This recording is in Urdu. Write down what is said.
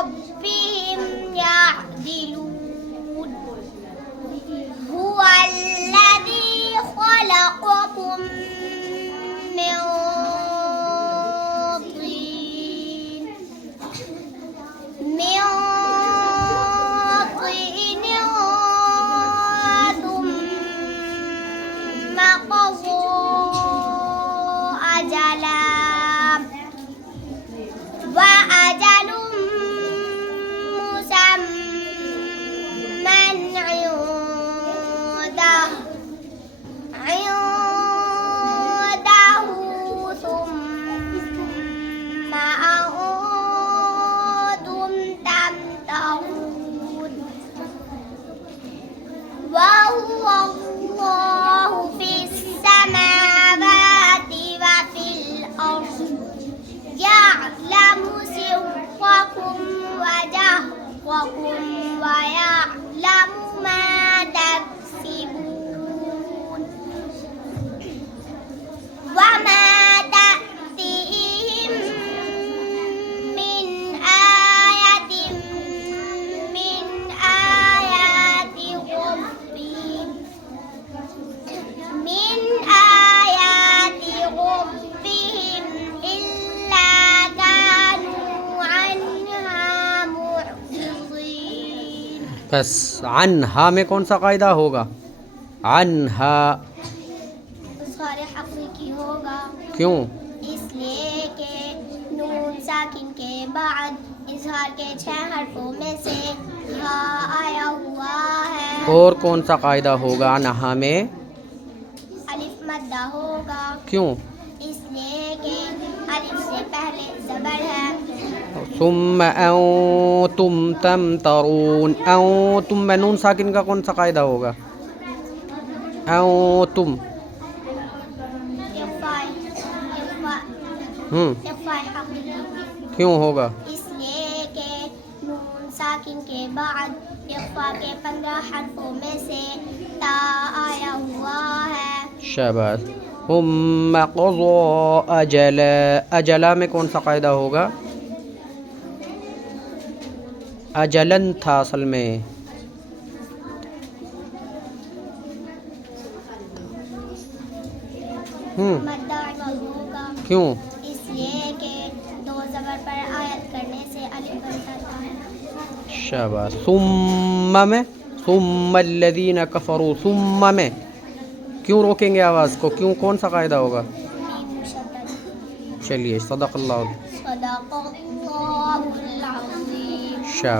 ربهم يعدلون هو الذي خلقكم من طين ثم قضى أجلا وأجل مسمى عنده ثم أنتم تمترون وهو الله في السماوات وفي الأرض يعلم سركم وجهركم ويعلم ما تكسبون وما تأتيهم من آية من آيات ربهم إلا كانوا عنها معرضين. بس عنہا میں کون سا قاعدہ ہوگا؟ عنہا اظہار حقیقی ہوگا. کیوں؟ اس لیے کہ نون ساکن کے بعد اظہار کے 6 حرفوں میں سے ہا آیا ہوا ہے. اور کون سا قاعدہ ہوگا عنہا میں؟ الف مدہ ہوگا. کیوں؟ اس لیے کہ الف سے پہلے زبر ہے. ثم انتم تمترون، انتم میں نون ساکن کا کون سا قاعدہ ہوگا؟ انتم اخفاء حقیقی. کیوں ہوگا؟ اس لیے کہ نون ساکن کے بعد اخفاء کے 15 حرفوں میں سے تا آیا ہوا ہے. شاباش. ثم قضى اجلا، اجلا میں کون سا قاعدہ ہوگا؟ اجلن تھا اصل میں. مدہ عوض ہوگا. کیوں؟ اس لیے کہ 2 زبر پر آیت کرنے سے الف بنتا ہے. شاباش. ثم میں ثم الذین کفروا، ثم میں کیوں روکیں گے آواز کو؟ کیوں؟ کون سا قاعدہ ہوگا؟ میم مشدد. چلیے صدق اللہ. صدق اللہ العظیم. شاباش.